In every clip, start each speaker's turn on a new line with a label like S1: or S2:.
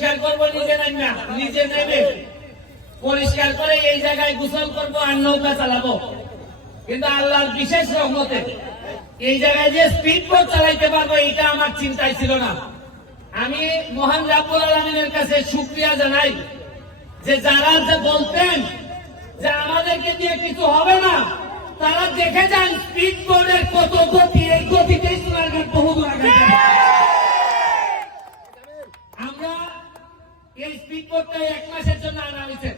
S1: পরিষ্কার করব, নিজে না, নিজে নেবে। পরিষ্কার করে এই জায়গায় গোসল করব আর নৌকা চালাবো। কিন্তু আল্লাহর বিশেষ রহমতে এই জায়গায় যে স্পিড বোট চালাইতে পারব এটা আমার চিন্তায় ছিল না। আমি মহান রাব্বুল আলমিনের কাছে শুক্রিয়া জানাই যে যারা যে বলতেন যে আমাদেরকে দিয়ে কিছু হবে না, তারা দেখে যান স্পিড বোর্ডের কত গতি এই গতিতেই সোনারঘাট বহুদূর আগে যাবে। আমরা এই স্পিড বোর্ডটা এক মাসের জন্য আনা হয়েছে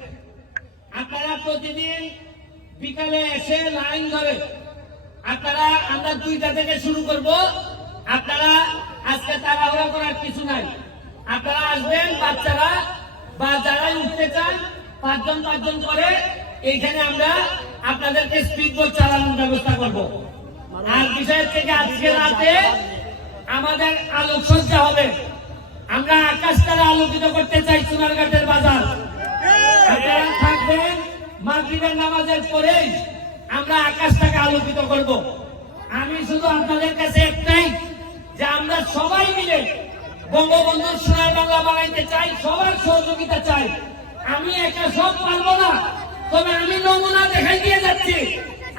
S1: আপনারা প্রতিদিন বিকালে এসে লাইন আপনারা, আমরা দুইটা থেকে শুরু করব। আপনারা আজকে তাড়াহুড়া করার কিছু নাই। আপনারা আসবেন, বাচ্চারা বা যারা উঠতে চান, পাঁচজন পাঁচজন করে এইখানে আমরা আপনাদেরকে স্পিড বোট চালানোর ব্যবস্থা করব। আর বিষয় থেকে আজকে রাতে আমাদের আলোকসজ্জা হবে। আমরা আকাশ তারা আলোকিত করতে চাই সোনারঘাটের বাজার। আপনারা থাকবেন মাগরিবের নামাজের পরেই। আমরা আকাশটাকে আলোকিত করব। আমি শুধু আপনাদের কাছে একটাই, যে আমরা সবাই মিলে বঙ্গবন্ধুর সোনার বাংলা বানাইতে চাই, সবার সহযোগিতা চাই। আমি একা সব পারব না, তবে আমি নমুনা দেখাই দিয়ে যাচ্ছি।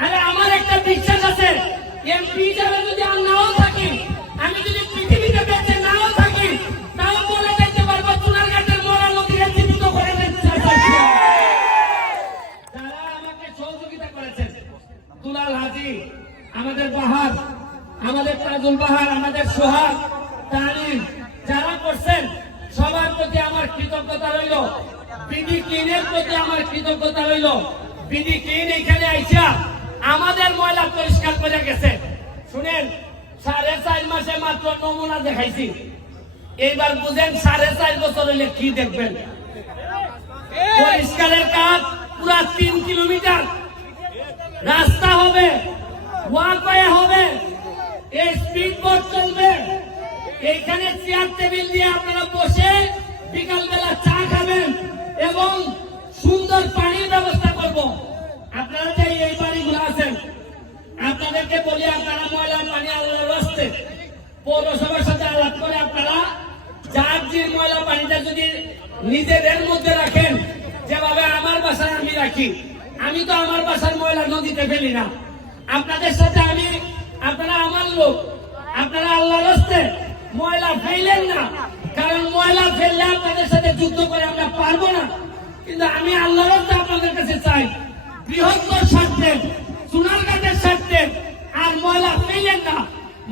S1: আরে আমার একটা বিশ্বাস আছে, এমপি যারা যদি আর নাও থাকি, আমি যদি পৃথিবীতে বেঁচে তাজুল বাহার আমাদের সোহাগ তালিম যারা করছেন, সবার প্রতি আমার কৃতজ্ঞতা রইল। বিডি ক্লিনের প্রতি আমার কৃতজ্ঞতা রইল। বিডি ক্লিন এখানে আইসা আমাদের ময়লা পরিষ্কার করে গেছে। শুনেন, সাড়ে চার মাসে মাত্র নমুনা দেখাইছি। এইবার বুঝেন সাড়ে চার বছর হইলে কি দেখবেন? পরিষ্কারের কাজ পুরা তিন কিলোমিটার। রাস্তা হবে ওয়াকওয়ে হবে। এই স্পিড বোট চলবে। এইখানে চেয়ার টেবিল দিয়ে আপনারা বসে বিকাল বেলা চা খাবেন এবং সুন্দর পানির ব্যবস্থা করব। আপনারা যে এই বাড়িগুলো আছেন, আপনাদেরকে বলি আপনারা ময়লার পানি আল্লাহর রাস্তে পৌরসভার সাথে আলাপ করে আপনারা যে ময়লা পানিটা যদি নিজেদের মধ্যে রাখেন, যেভাবে আমার বাসায় আমি রাখি, আমি তো আমার বাসার ময়লা নদীতে ফেলি না। আপনাদের সাথে আমি আপনারা আমার লোক। আপনারা আল্লাহ রাস্তে ময়লা ফেলেন না। কারণ ময়লা ফেললে আপনাদের সাথে যুদ্ধ করে আমরা পারব না। কিন্তু আমি আল্লাহ রাস্তে আপনাদের কাছে চাই, বৃহত্তর স্বার্থে সোনারঘাটের স্বার্থে আর ময়লা ফেলেন না।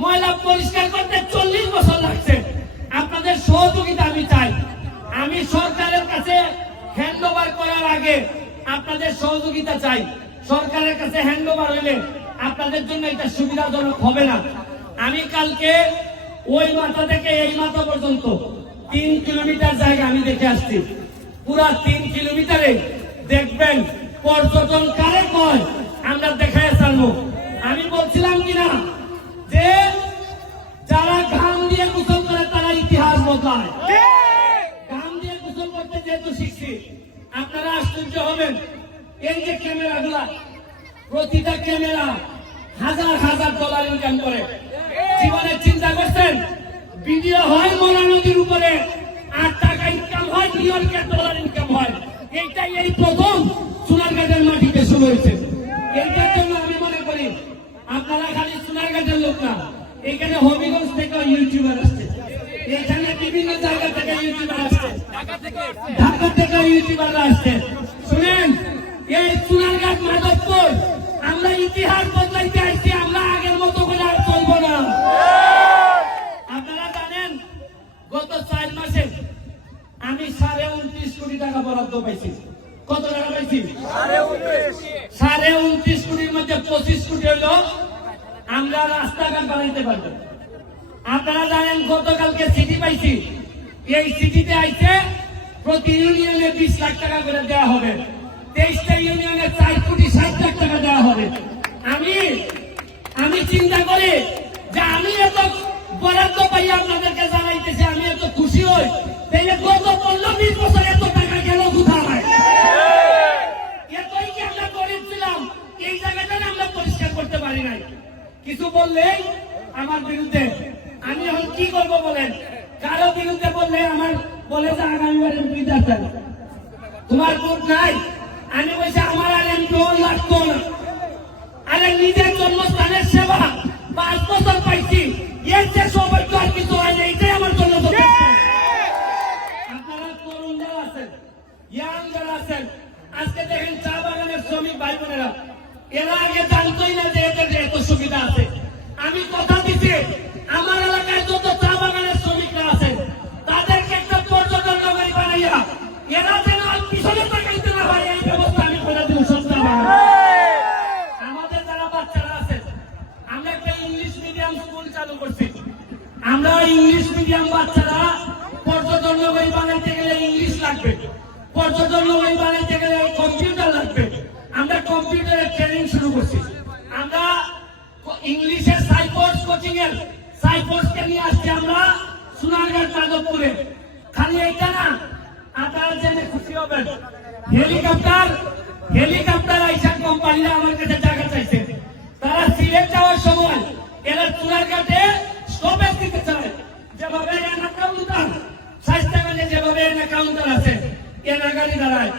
S1: ময়লা পরিষ্কার করতে চল্লিশ বছর লাগছে। আপনাদের সহযোগিতা আমি চাই। আমি সরকারের কাছে হ্যান্ড করার আগে আপনাদের সহযোগিতা চাই। সরকারের কাছে হ্যান্ড ওভার হইলে আপনাদের জন্য এটা সুবিধাজনক হবে না। আমি কালকে ওই মাথা থেকে এই মাথা পর্যন্ত তিন কিলোমিটার জায়গা আমি দেখে আসছি। পুরা তিন কিলোমিটারে দেখবেন পর্যটন কারে কয়, আমরা দেখায় চালবো আমি বলছিলাম কিনা যে যারা ঘাম দিয়ে গোসল করে তারা ইতিহাস বদলায়। ঘাম দিয়ে গোসল করতে যেহেতু শিখছি, আপনারা আশ্চর্য হবেন। এই যে ক্যামেরাগুলা প্রতিটা ক্যামেরা হাজার হাজার ডলার ইনকাম করে। জীবনে চিন্তা করছেন ভিডিও হয় মোলা নদীর উপরে, আর টাকা ইনকাম হয় নিউইয়র্কের ডলার ইনকাম হয়। এইটাই এই প্রথম সোনারঘাটের মাটিতে শুরু হয়েছে। এইটার জন্য আমি মনে করি, আপনারা খালি সোনারঘাটের লোক না, এখানে হবিগঞ্জ থেকে ইউটিউবার আসছে। এখানে বিভিন্ন জায়গা থেকে ইউটিউবার আসছে। ঢাকা থেকে ইউটিউবার আসছে। শুনেন, এই সোনারঘাট মাধবপুর আমরা ইতিহাস বদলাইতে আসছি আমরা আগের মতো করে আর চলবো না। আপনারা জানেন গত চার মাসে আমি সাড়ে উনত্রিশ কোটি টাকা বরাদ্দ পাইছি। কত টাকা পাইছি? সাড়ে উনত্রিশ কোটির মধ্যে পঁচিশ কোটি হলো আমরা রাস্তাঘাট বানাইতে পারব। আপনারা জানেন গতকালকে সিটি পাইছি। এই সিটিতে আইছে প্রতি ইউনিয়নে বিশ লাখ টাকা করে দেওয়া হবে। তেইশটা ইউনিয়নে চার কোটি ষাট টাকা দেওয়া হবে। আমি আমি চিন্তা করি যে আমি এত বরাদ্দ পাই আপনাদেরকে জানাইতেছি, আমি এত খুশি হই। তাইলে গত পনেরো এত টাকা গেল কোথায়? এতই কি আমরা গরিব ছিলাম? এই জায়গাটা আমরা পরিষ্কার করতে পারি নাই। কিছু বললেই আমার বিরুদ্ধে। আমি এখন কি করব বলেন? কারও বিরুদ্ধে বললে আমার বলে যে আগামীবার দাঁড়ান তোমার ভোট নাই। আমি বলছি, আমার আর এমপি লাগতো না। আরে নিজের জন্মস্থানের সেবা পাঁচ বছর পাইছি। এর যে সৌভাগ্য আর কিছু হয় না, এটাই আমার জন্য আপনারা তরুণ যারা আছেন ইয়াং যারা আছেন, আজকে দেখেন চা বাগানের শ্রমিক ভাই বোনেরা এরা আগে জানতোই না যে এদের এত সুবিধা আছে। আমি কথা দিচ্ছি আমার আমরা ইংলিশ মিডিয়াম বাচ্চারা পর্যটন নগরী বানাইতে গেলে ইংলিশ লাগবে। পর্যটন নগরী বানাইতে গেলে কম্পিউটার লাগবে। আমরা কম্পিউটারের ট্রেনিং শুরু করছি। আমরা ইংলিশের সাইকোর্স কোচিং এর সাইকোর্সকে নিয়ে আসছি আমরা সোনারগাঁও যাদবপুরে খালি এইটা না, আপনারা জেনে খুশি হবেন। হেলিকপ্টার হেলিকপ্টার আইসা কোম্পানিরা আমার কাছে টাকা চাইছে তারা সিলেট যাওয়ার সময় এরা চুনার কাটে স্টপেজ দিতে চায় যেভাবে এনা কাউন্টার স্বাস্থ্যগঞ্জে যেভাবে এনা কাউন্টার আছে এনা গাড়ি দাঁড়ায়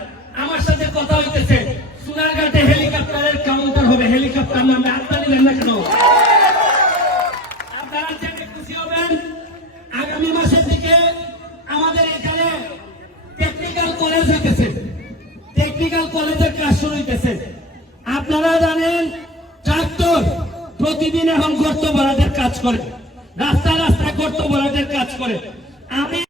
S1: আমার সাথে আপনারা টেকনিক্যাল কলেজ হইতেছে। টেকনিক্যাল কলেজের কাজ শুরু হইতেছে। আপনারা জানেন ট্রাক্টর প্রতিদিন এখন গর্ত ভরাটের কাজ করে রাস্তা রাস্তা গর্ত ভরাটের কাজ করে। আমি